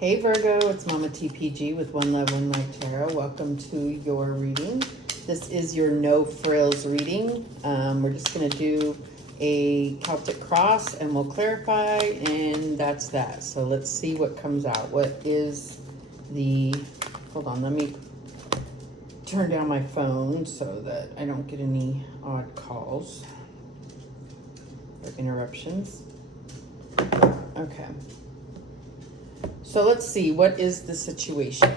Hey Virgo, it's Mama TPG with One Love, One Light Tarot. Welcome to your reading. This is your no frills reading. We're just going to do a Celtic cross and we'll clarify, and that's that. So let's see what comes out. What is the... Hold on, let me turn down my phone so that I don't get any odd calls or interruptions. Okay. So let's see, what is the situation?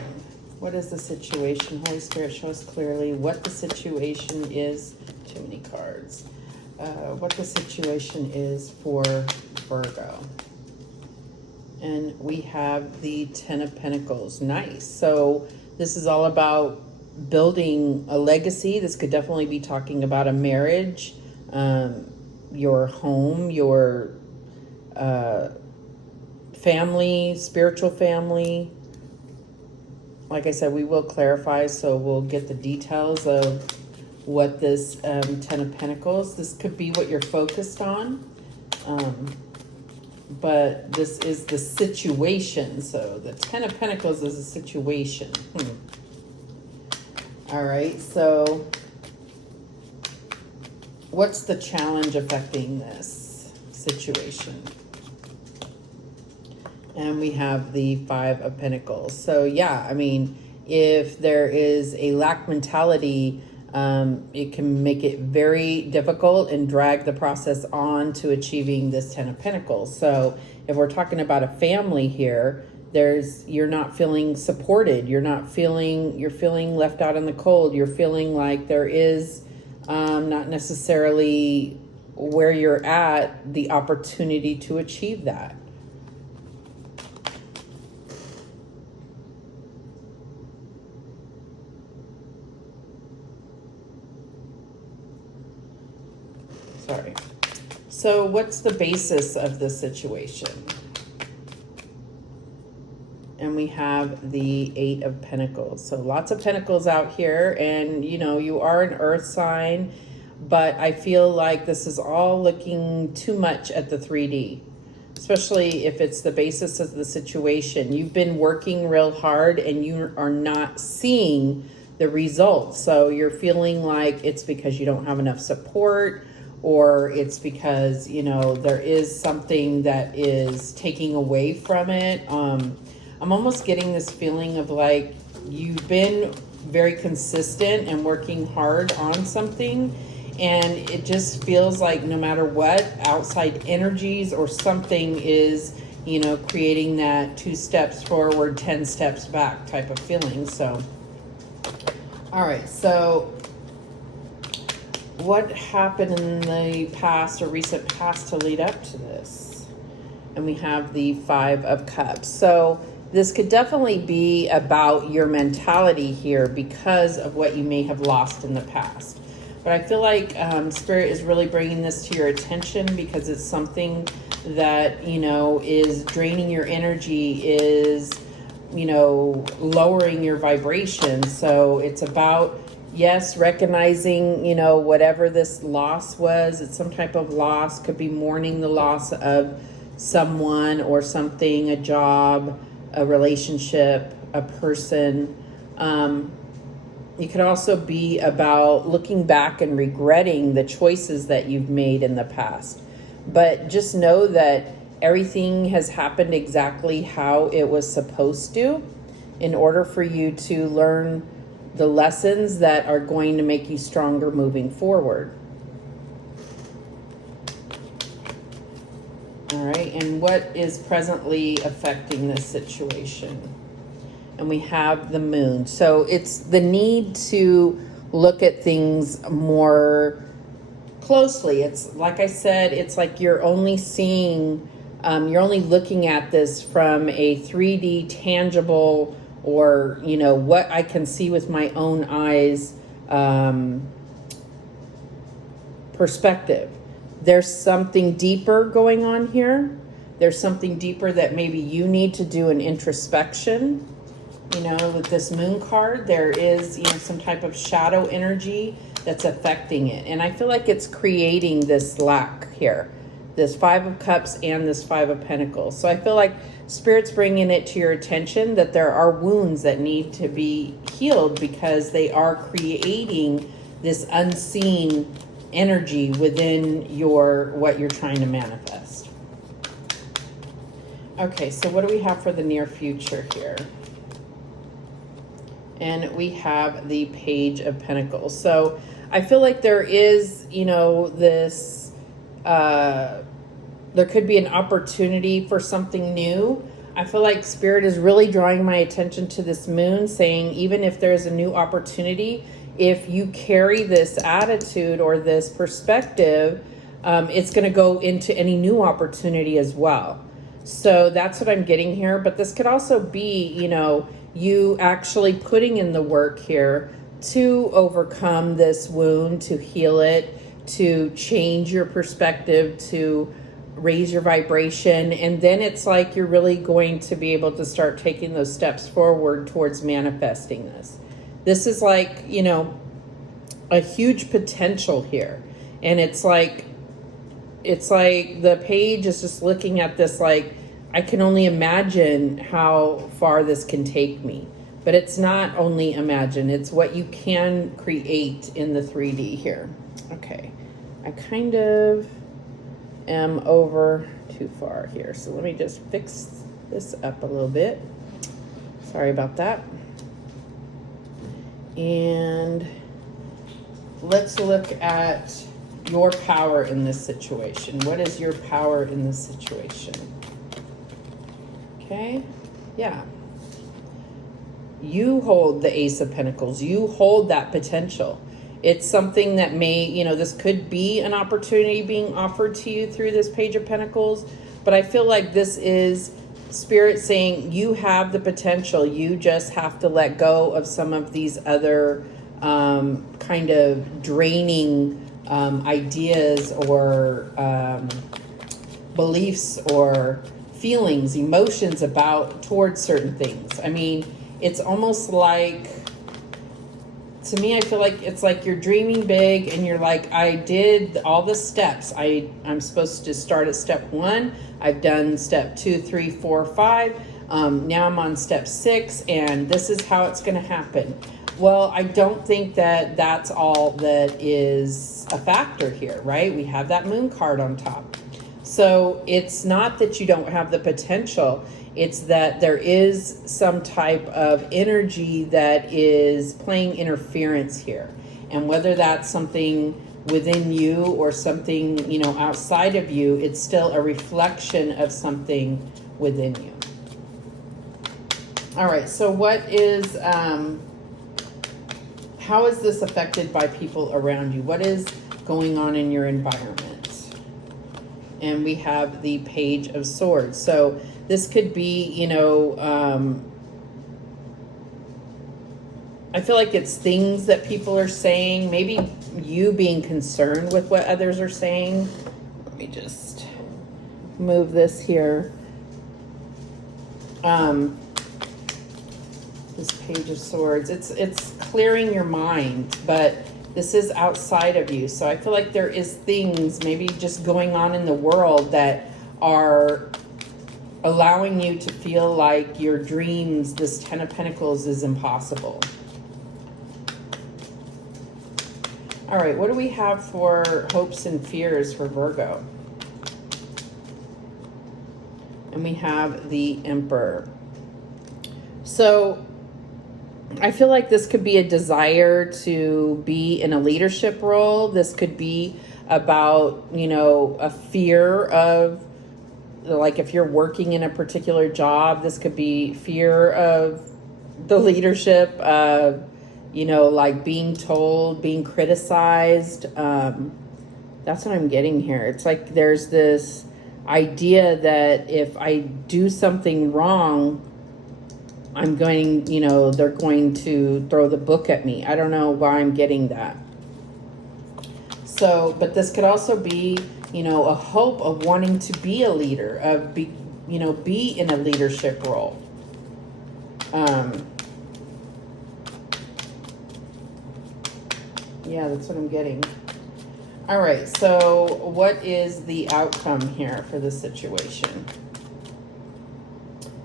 What is the situation? Holy Spirit, show us clearly what the situation is. Too many cards. What the situation is for Virgo. And we have the Ten of Pentacles. Nice. So this is all about building a legacy. This could definitely be talking about a marriage, your home, your... family, spiritual family. Like I said, we will clarify, so we'll get the details of what this Ten of Pentacles, this could be what you're focused on, but this is the situation. So the Ten of Pentacles is a situation. All right, so what's the challenge affecting this situation? And we have the Five of Pentacles. So yeah, I mean, if there is a lack mentality, it can make it very difficult and drag the process on to achieving this Ten of Pentacles. So if we're talking about a family here, you're not feeling supported. You're feeling left out in the cold. You're feeling like there is not necessarily where you're at the opportunity to achieve that. Sorry. So what's the basis of this situation? And we have the Eight of Pentacles. So lots of pentacles out here, and you know, you are an earth sign, but I feel like this is all looking too much at the 3D, especially if it's the basis of the situation. You've been working real hard and you are not seeing the results. So you're feeling like it's because you don't have enough support, or it's because, you know, there is something that is taking away from it. I'm almost getting this feeling of like you've been very consistent and working hard on something, and it just feels like no matter what, outside energies or something is, you know, creating that 2 steps forward, 10 steps back type of feeling. So, all right, so what happened in the past or recent past to lead up to this? And we have the Five of Cups. So this could definitely be about your mentality here because of what you may have lost in the past. But I feel like Spirit is really bringing this to your attention because it's something that, you know, is draining your energy, is, you know, lowering your vibration. So it's about, yes, recognizing, you know, whatever this loss was, it's some type of loss. Could be mourning the loss of someone or something, a job, a relationship, a person. It could also be about looking back and regretting the choices that you've made in the past. But just know that everything has happened exactly how it was supposed to in order for you to learn the lessons that are going to make you stronger moving forward. All right, and what is presently affecting this situation? And we have the Moon. So it's the need to look at things more closely. It's like I said, it's like you're only seeing, you're only looking at this from a 3D tangible, or, you know, what I can see with my own eyes perspective. There's something deeper going on here. There's something deeper that maybe you need to do an introspection. You know, with this Moon card, there is, you know, some type of shadow energy that's affecting it. And I feel like it's creating this lack here. this Five of Cups and this Five of Pentacles. So I feel like Spirit's bringing it to your attention that there are wounds that need to be healed because they are creating this unseen energy within what you're trying to manifest. Okay, so what do we have for the near future here? And we have the Page of Pentacles. So I feel like there is, this, there could be an opportunity for something new. I feel like Spirit is really drawing my attention to this moon, saying even if there's a new opportunity, if you carry this attitude or this perspective, it's going to go into any new opportunity as well. So that's what I'm getting here. But this could also be, you actually putting in the work here to overcome this wound, to heal it, to change your perspective, to raise your vibration. And then it's like you're really going to be able to start taking those steps forward towards manifesting this. This is like, a huge potential here. And it's like the page is just looking at this like, I can only imagine how far this can take me. But it's not only imagine, it's what you can create in the 3D here. Okay, I kind of am over too far here. So let me just fix this up a little bit. Sorry about that. And let's look at your power in this situation. What is your power in this situation? Okay, yeah. You hold the Ace of Pentacles. You hold that potential. It's something that may, this could be an opportunity being offered to you through this Page of Pentacles. But I feel like this is Spirit saying you have the potential. You just have to let go of some of these other kind of draining ideas or beliefs or feelings, emotions towards certain things. I mean, it's almost like, to me, I feel like it's like you're dreaming big and you're like, I did all the steps. I'm supposed to start at step 1. I've done step 2, 3, 4, 5. Now I'm on step 6 and this is how it's going to happen. Well, I don't think that that's all that is a factor here, right? We have that moon card on top. So it's not that you don't have the potential. It's that there is some type of energy that is playing interference here. And whether that's something within you or something, outside of you, it's still a reflection of something within you. All right, so what is, how is this affected by people around you? What is going on in your environment? And we have the Page of Swords. So this could be, I feel like it's things that people are saying, maybe you being concerned with what others are saying. Let me just move this here. This Page of Swords, it's clearing your mind, but this is outside of you. So I feel like there is things maybe just going on in the world that are allowing you to feel like your dreams, this 10 of Pentacles, is impossible. All right, what do we have for hopes and fears for Virgo? And we have the Emperor. So I feel like this could be a desire to be in a leadership role. This could be about, a fear of, like, if you're working in a particular job, this could be fear of the leadership, of, like being told, being criticized. That's what I'm getting here. It's like there's this idea that if I do something wrong, I'm going, they're going to throw the book at me. I don't know why I'm getting that. So, but this could also be, a hope of wanting to be a leader, of be in a leadership role. Yeah, that's what I'm getting. All right, so what is the outcome here for this situation?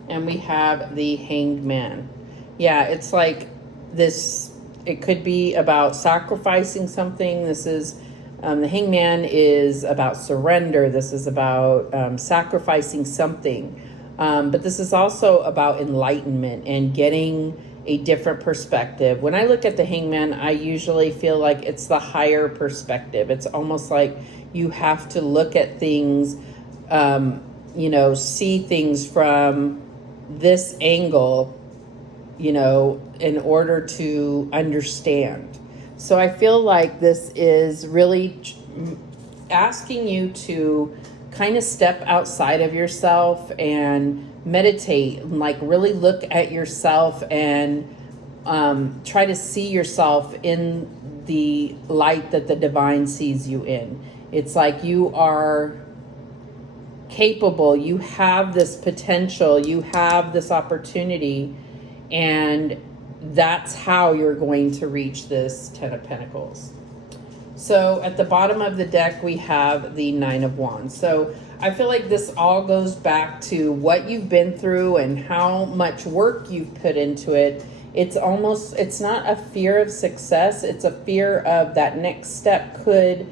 And we have the Hanged Man. Yeah, it's like this, it could be about sacrificing something. This is, the Hanged Man is about surrender. This is about sacrificing something. But this is also about enlightenment and getting a different perspective. When I look at the Hangman, I usually feel like it's the higher perspective. It's almost like you have to look at things, you know, see things from this angle, you know, in order to understand. So I feel like this is really asking you to kind of step outside of yourself and meditate, like really look at yourself and try to see yourself in the light that the divine sees you in. It's like you are capable, you have this potential, you have this opportunity, and that's how you're going to reach this Ten of Pentacles. So at the bottom of the deck, we have the Nine of Wands. So I feel like this all goes back to what you've been through and how much work you've put into it. It's almost, it's not a fear of success. It's a fear of that next step could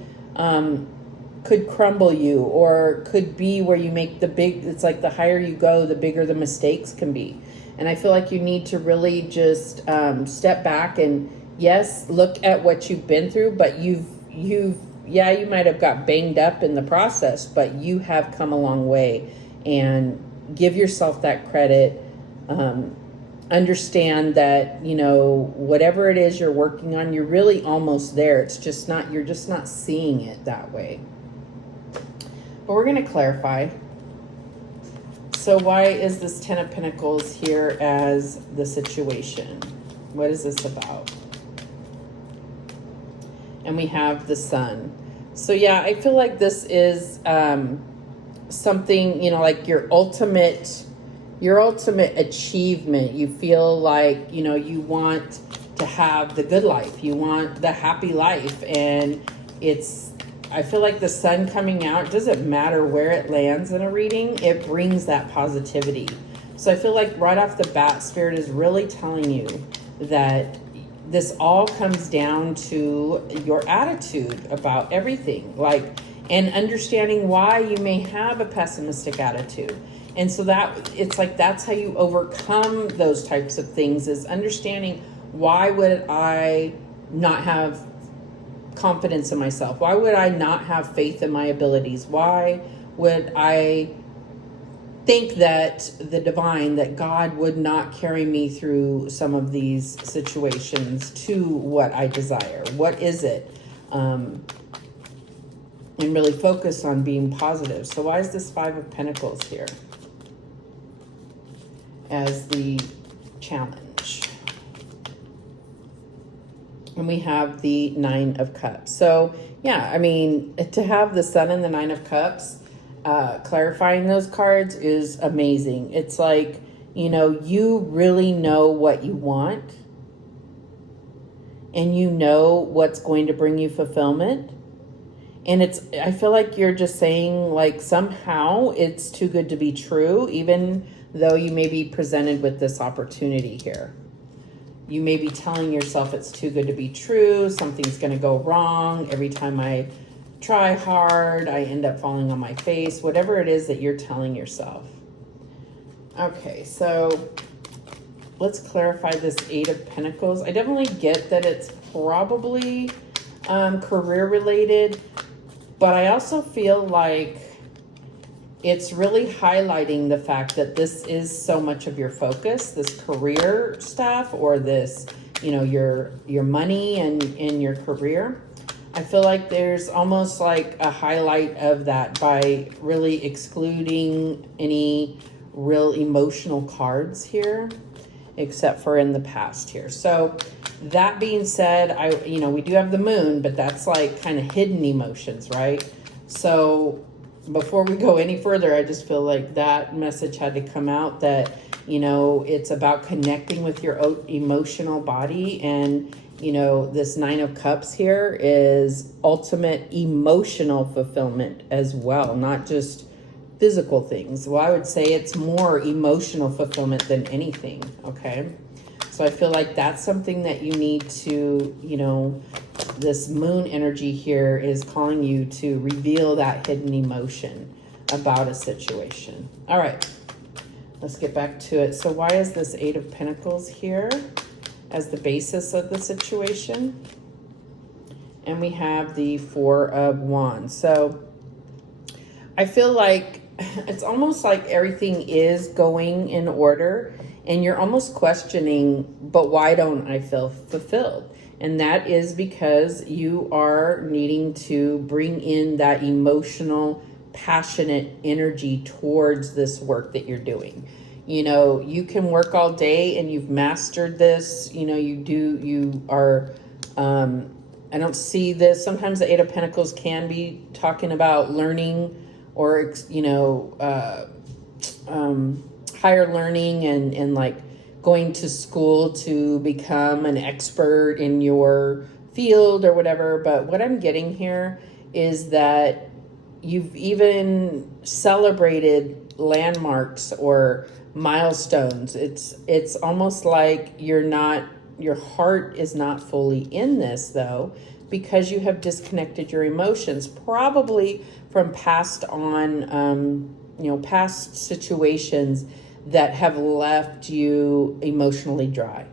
crumble you, or could be where you make the big, it's like the higher you go, the bigger the mistakes can be. And I feel like you need to really just step back and, yes, look at what you've been through, but yeah, you might have got banged up in the process, but you have come a long way, and give yourself that credit. Understand that, you know, whatever it is you're working on, you're really almost there. It's just not, you're just not seeing it that way. But we're going to clarify. So why is this Ten of Pentacles here as the situation? What is this about? And we have the Sun. So yeah, I feel like this is something, you know, like your ultimate achievement. You feel like, you know, you want to have the good life. You want the happy life. And it's, I feel like the Sun coming out, it doesn't matter where it lands in a reading, it brings that positivity. So I feel like right off the bat, Spirit is really telling you that this all comes down to your attitude about everything, like, and understanding why you may have a pessimistic attitude. And so that, it's like, that's how you overcome those types of things, is understanding, why would I not have confidence in myself? Why would I not have faith in my abilities? Why would I think that the divine, that God would not carry me through some of these situations to what I desire? What is it? And really focus on being positive. So why is this Five of Pentacles here as the challenge? And we have the Nine of Cups. So yeah, I mean, to have the Sun and the Nine of Cups, clarifying those cards is amazing. It's like, you know, you really know what you want, and you know what's going to bring you fulfillment. And it's, I feel like you're just saying, like, somehow it's too good to be true, even though you may be presented with this opportunity here. You may be telling yourself it's too good to be true. Something's going to go wrong. Every time I try hard, I end up falling on my face. Whatever it is that you're telling yourself. Okay, so let's clarify this Eight of Pentacles. I definitely get that it's probably career related, but I also feel like it's really highlighting the fact that this is so much of your focus, this career stuff, or this, you know, your money and your career. I feel like there's almost like a highlight of that by really excluding any real emotional cards here, except for in the past here. So that being said, you know, we do have the Moon, but that's like kind of hidden emotions, right? So before we go any further, I just feel like that message had to come out, that, you know, it's about connecting with your emotional body and you know, this Nine of Cups here is ultimate emotional fulfillment as well, not just physical things. Well, I would say it's more emotional fulfillment than anything, okay? So I feel like that's something that you need to, you know, this moon energy here is calling you to reveal that hidden emotion about a situation. All right, let's get back to it. So why is this Eight of Pentacles here as the basis of the situation? And we have the Four of Wands. So I feel like it's almost like everything is going in order, and you're almost questioning, but why don't I feel fulfilled? And that is because you are needing to bring in that emotional, passionate energy towards this work that you're doing. You know, you can work all day and you've mastered this. You know, you are, I don't see this. Sometimes the Eight of Pentacles can be talking about learning or, you know, higher learning and like going to school to become an expert in your field or whatever. But what I'm getting here is that you've even celebrated landmarks or milestones. It's almost like your heart is not fully in this though, because you have disconnected your emotions, probably from past situations that have left you emotionally dry.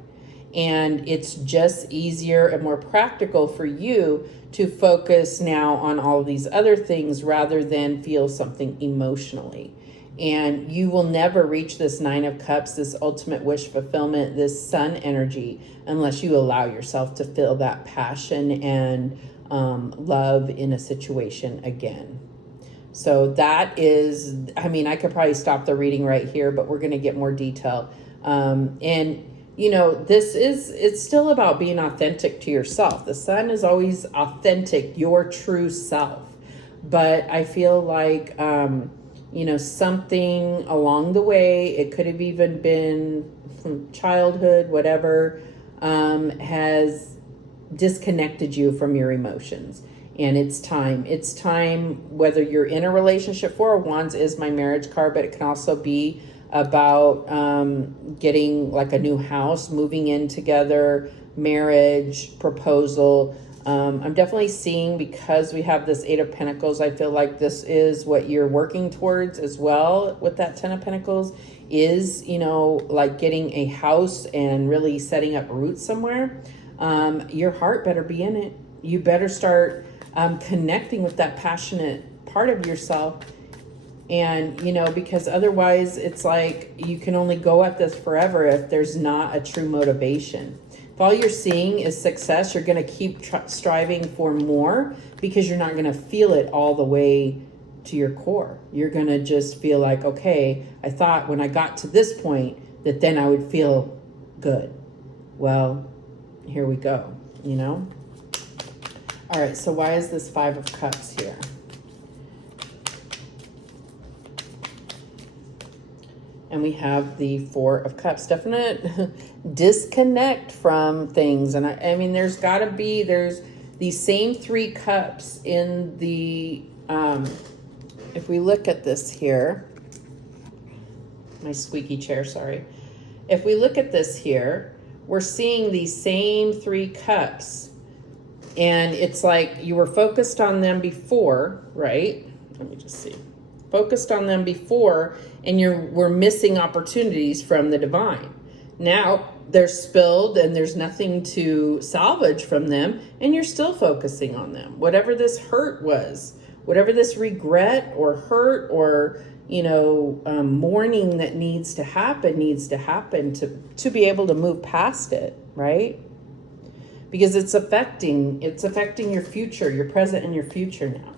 And it's just easier and more practical for you to focus now on all these other things rather than feel something emotionally. And you will never reach this Nine of Cups, this ultimate wish fulfillment, this sun energy, unless you allow yourself to feel that passion and love in a situation again. So that is, I mean, I could probably stop the reading right here, but we're going to get more detail. And, you know, it's still about being authentic to yourself. The sun is always authentic, your true self. But I feel like, you know, something along the way, it could have even been from childhood, whatever, has disconnected you from your emotions. And it's time, whether you're in a relationship. Four of Wands is my marriage card, but it can also be about getting like a new house, moving in together, marriage, proposal. I'm definitely seeing, because we have this Eight of Pentacles, I feel like this is what you're working towards as well with that Ten of Pentacles, is, you know, like getting a house and really setting up roots somewhere. Your heart better be in it. You better start connecting with that passionate part of yourself. And, you know, because otherwise it's like you can only go at this forever if there's not a true motivation. If all you're seeing is success, you're going to keep striving for more, because you're not going to feel it all the way to your core. You're going to just feel like, okay, I thought when I got to this point that then I would feel good. Well, here we go, you know? All right, so why is this Five of Cups here? And we have the Four of Cups. Definite disconnect from things. And I mean, there's these same three cups in the, if we look at this here, my squeaky chair, sorry. If we look at this here, we're seeing these same three cups. And it's like you were focused on them before, right? Let me just see. Focused on them before, and we're missing opportunities from the divine. Now they're spilled and there's nothing to salvage from them, and you're still focusing on them. Whatever this hurt was, whatever this regret or hurt or, you know, mourning that needs to happen to be able to move past it, right? Because it's affecting your future, your present and your future now.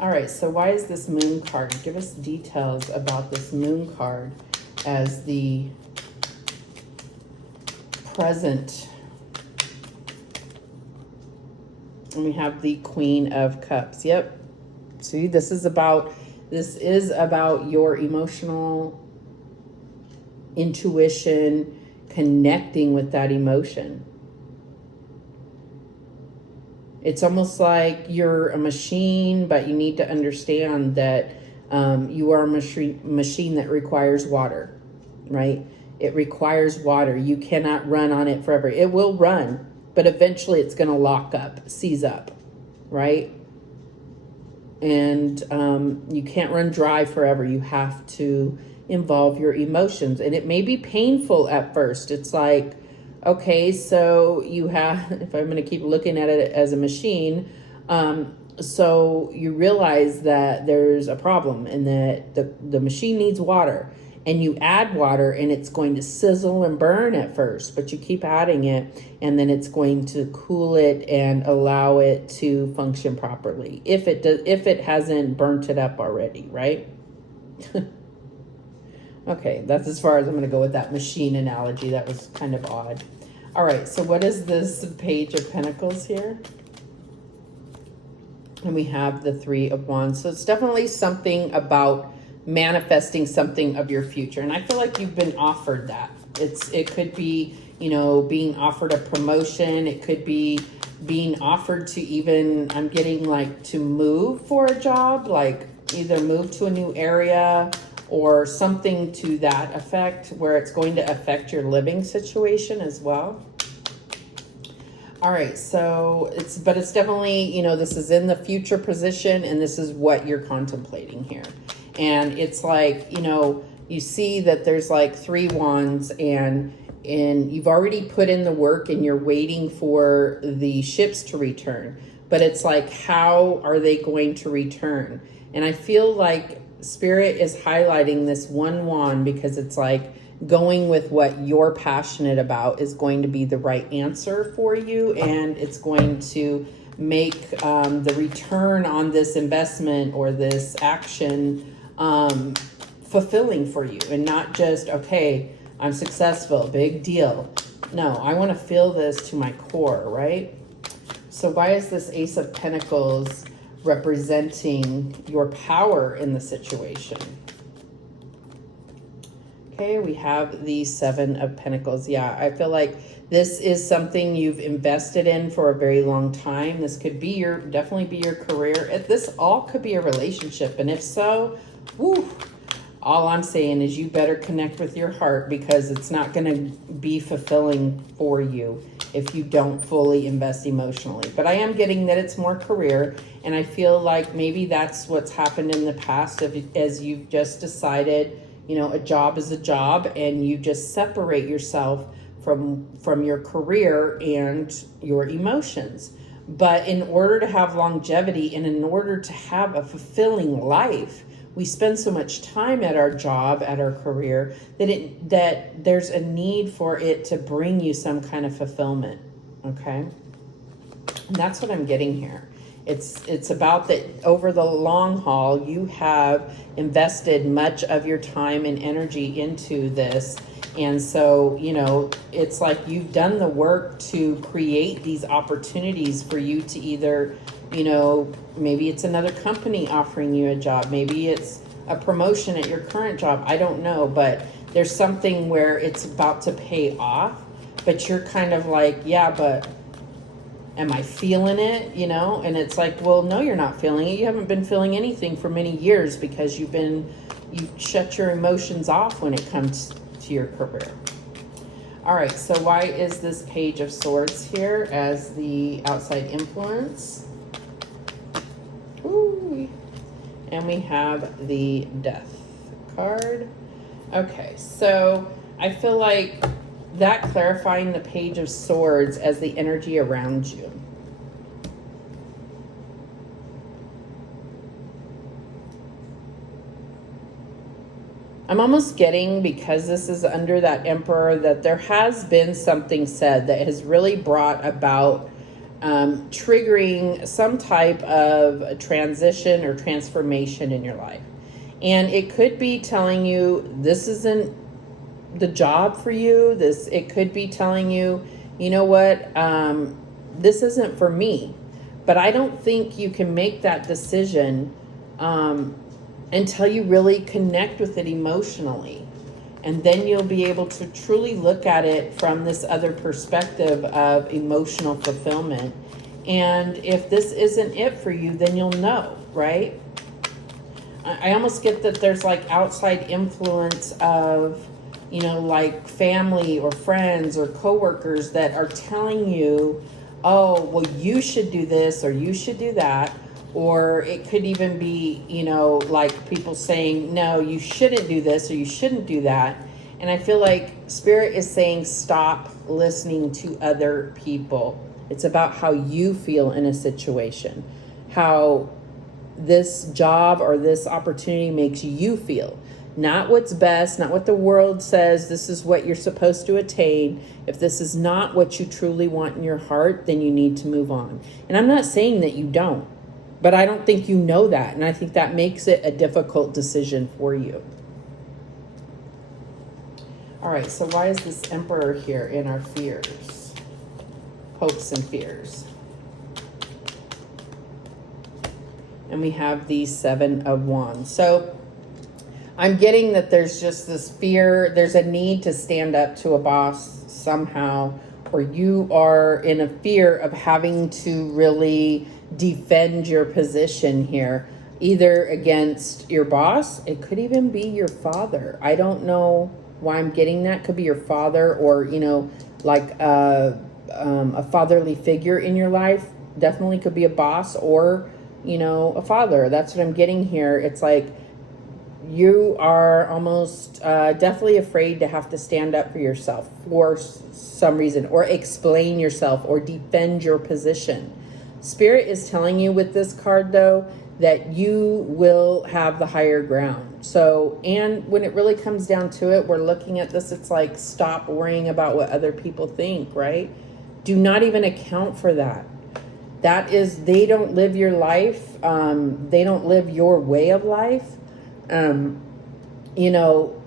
All right, so why is this Moon card? Give us details about this Moon card as the present. And we have the Queen of Cups. Yep. See, this is about your emotional intuition, connecting with that emotion. It's almost like you're a machine, but you need to understand that you are a machine that requires water, right? It requires water. You cannot run on it forever. It will run, but eventually it's going to lock up, seize up, right? And you can't run dry forever. You have to involve your emotions. And it may be painful at first. It's like, okay, so you have, if I'm going to keep looking at it as a machine, so you realize that there's a problem and that the machine needs water. And you add water and it's going to sizzle and burn at first, but you keep adding it and then it's going to cool it and allow it to function properly. If it hasn't burnt it up already, right? Okay, that's as far as I'm going to go with that machine analogy. That was kind of odd. All right, so what is this Page of Pentacles here? And we have the Three of Wands. So it's definitely something about manifesting something of your future. And I feel like you've been offered that. It could be, you know, being offered a promotion. It could be being offered to even, I'm getting like to move for a job, like either move to a new area or something to that effect where it's going to affect your living situation as well. All right, so it's definitely, you know, this is in the future position and this is what you're contemplating here. And it's like, you know, you see that there's like 3 wands and you've already put in the work and you're waiting for the ships to return. But it's like, how are they going to return? And I feel like Spirit is highlighting this 1 wand because it's like going with what you're passionate about is going to be the right answer for you. And it's going to make the return on this investment or this action fulfilling for you, and not just, okay, I'm successful, big deal. No, I want to feel this to my core, right? So why is this Ace of Pentacles representing your power in the situation? Okay, we have the Seven of Pentacles. Yeah, I feel like this is something you've invested in for a very long time. This could be definitely be your career. This all could be a relationship. And if so, woo, all I'm saying is you better connect with your heart, because it's not going to be fulfilling for you if you don't fully invest emotionally. But I am getting that it's more career, and I feel like maybe that's what's happened in the past as you've just decided, you know, a job is a job, and you just separate yourself from your career and your emotions. But in order to have longevity and in order to have a fulfilling life, we spend so much time at our job, at our career, that there's a need for it to bring you some kind of fulfillment, okay? And that's what I'm getting here. It's about that over the long haul, you have invested much of your time and energy into this. And so, you know, it's like you've done the work to create these opportunities for you to either, you know, maybe it's another company offering you a job. Maybe it's a promotion at your current job. I don't know, but there's something where it's about to pay off, but you're kind of like, yeah, but am I feeling it? You know? And it's like, well, no, you're not feeling it. You haven't been feeling anything for many years because you've shut your emotions off when it comes to your career. All right, so why is this Page of Swords here as the outside influence? Ooh. And we have the Death card. Okay, so I feel like that clarifying the Page of Swords as the energy around you. I'm almost getting, because this is under that Emperor, that there has been something said that has really brought about triggering some type of transition or transformation in your life. And it could be telling you this isn't the job for you. It could be telling you, you know what, this isn't for me. But I don't think you can make that decision until you really connect with it emotionally. And then you'll be able to truly look at it from this other perspective of emotional fulfillment. And if this isn't it for you, then you'll know, right? I almost get that there's like outside influence of, you know, like family or friends or coworkers that are telling you, oh, well, you should do this or you should do that. Or it could even be, you know, like people saying, no, you shouldn't do this or you shouldn't do that. And I feel like Spirit is saying, stop listening to other people. It's about how you feel in a situation, how this job or this opportunity makes you feel. Not what's best, not what the world says, this is what you're supposed to attain. If this is not what you truly want in your heart, then you need to move on. And I'm not saying that you don't, but I don't think you know that. And I think that makes it a difficult decision for you. All right, so why is this Emperor here in our fears, hopes and fears? And we have the Seven of Wands. So I'm getting that there's just this fear, there's a need to stand up to a boss somehow, or you are in a fear of having to really defend your position here, either against your boss, it could even be your father. I don't know why I'm getting that. Could be your father, or, you know, like a fatherly figure in your life. Definitely could be a boss or, you know, a father. That's what I'm getting here. It's like you are almost definitely afraid to have to stand up for yourself for some reason, or explain yourself or defend your position. Spirit is telling you with this card, though, that you will have the higher ground. So, and when it really comes down to it, we're looking at this, it's like, stop worrying about what other people think, right? Do not even account for that. That is, they don't live your life. They don't live your way of life. You know,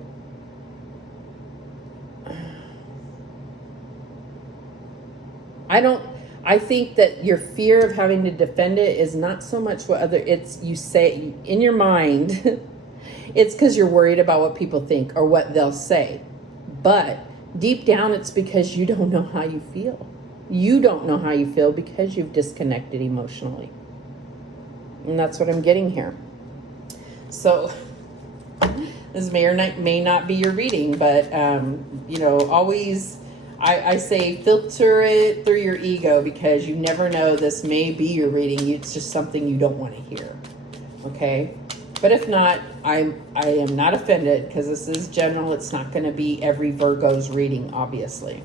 I think that your fear of having to defend it is not so much what you say in your mind. It's because you're worried about what people think or what they'll say. But deep down, it's because you don't know how you feel. You don't know how you feel because you've disconnected emotionally. And that's what I'm getting here. So this may or may not be your reading, but, you know, always, I say filter it through your ego, because you never know, this may be your reading. It's just something you don't want to hear. Okay? But if not, I am not offended, because this is general. It's not going to be every Virgo's reading, obviously.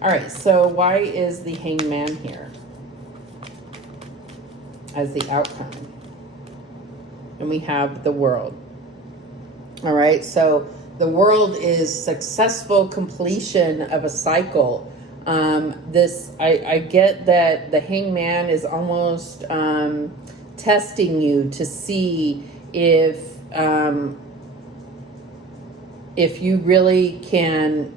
All right, so why is the Hangman here as the outcome? And we have the World. All right, so the World is successful completion of a cycle. I get that the Hangman is almost testing you to see if you really can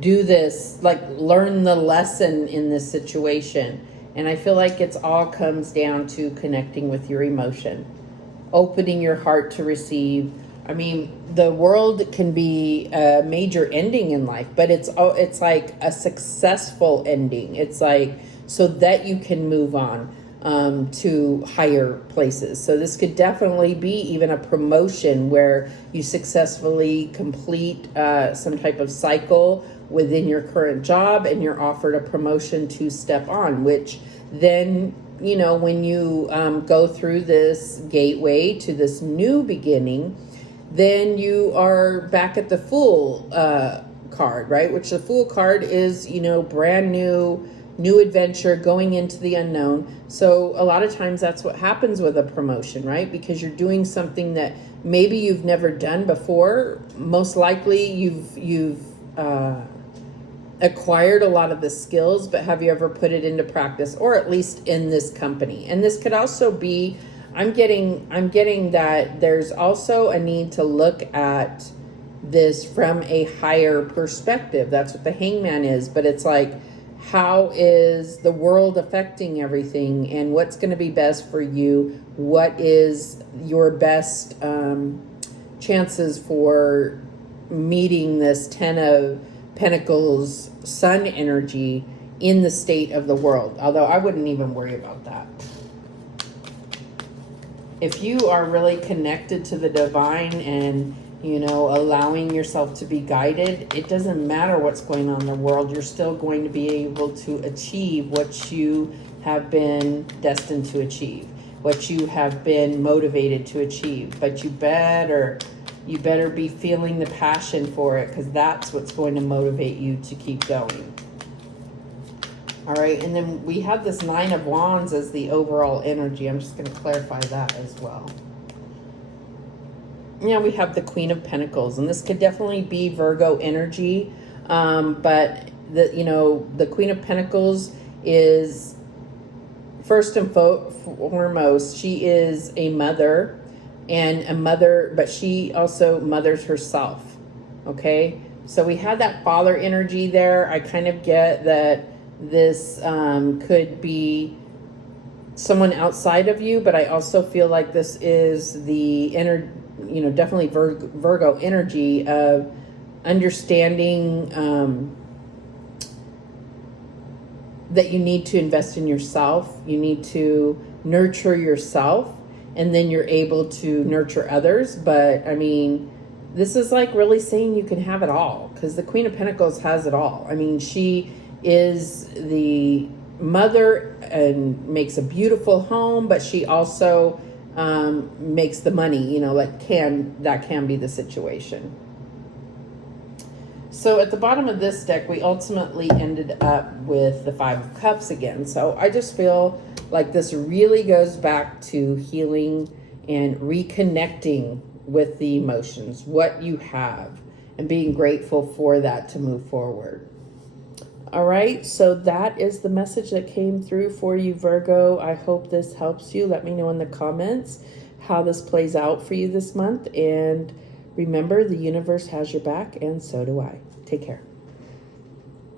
do this, like learn the lesson in this situation. And I feel like it's all comes down to connecting with your emotion, opening your heart to receive. I mean, the World can be a major ending in life, but it's like a successful ending. It's like so that you can move on to higher places. So this could definitely be even a promotion where you successfully complete some type of cycle within your current job, and you're offered a promotion to step on, which then, you know, when you go through this gateway to this new beginning, then you are back at the Fool card, right? Which the Fool card is, you know, brand new adventure, going into the unknown. So a lot of times that's what happens with a promotion, right? Because you're doing something that maybe you've never done before. Most likely you've acquired a lot of the skills, but have you ever put it into practice, or at least in this company? And this could also be, I'm getting that there's also a need to look at this from a higher perspective. That's what the Hangman is, but it's like, how is the world affecting everything, and what's going to be best for you? What is your best chances for meeting this Ten of Pentacles Sun energy in the state of the world. Although I wouldn't even worry about that. If you are really connected to the divine and, you know, allowing yourself to be guided, it doesn't matter what's going on in the world. You're still going to be able to achieve what you have been destined to achieve, what you have been motivated to achieve. But you better be feeling the passion for it, because that's what's going to motivate you to keep going. All right, and then we have this Nine of Wands as the overall energy. I'm just going to clarify that as well. Yeah, we have the Queen of Pentacles, and this could definitely be Virgo energy. But the Queen of Pentacles is, first and foremost, she is a mother, but she also mothers herself. Okay, so we had that father energy there. I kind of get that this could be someone outside of you, but I also feel like this is the definitely Virgo energy of understanding that you need to invest in yourself. You need to nurture yourself, and then you're able to nurture others. But I mean, this is like really saying you can have it all, because the Queen of Pentacles has it all. I mean, she is the mother and makes a beautiful home, but she also makes the money, that can be the situation. So at the bottom of this deck, we ultimately ended up with the Five of Cups again. So I just feel like this really goes back to healing and reconnecting with the emotions, what you have, and being grateful for that to move forward. All right, so that is the message that came through for you, Virgo. I hope this helps you. Let me know in the comments how this plays out for you this month. And remember, the universe has your back, and so do I. Take care.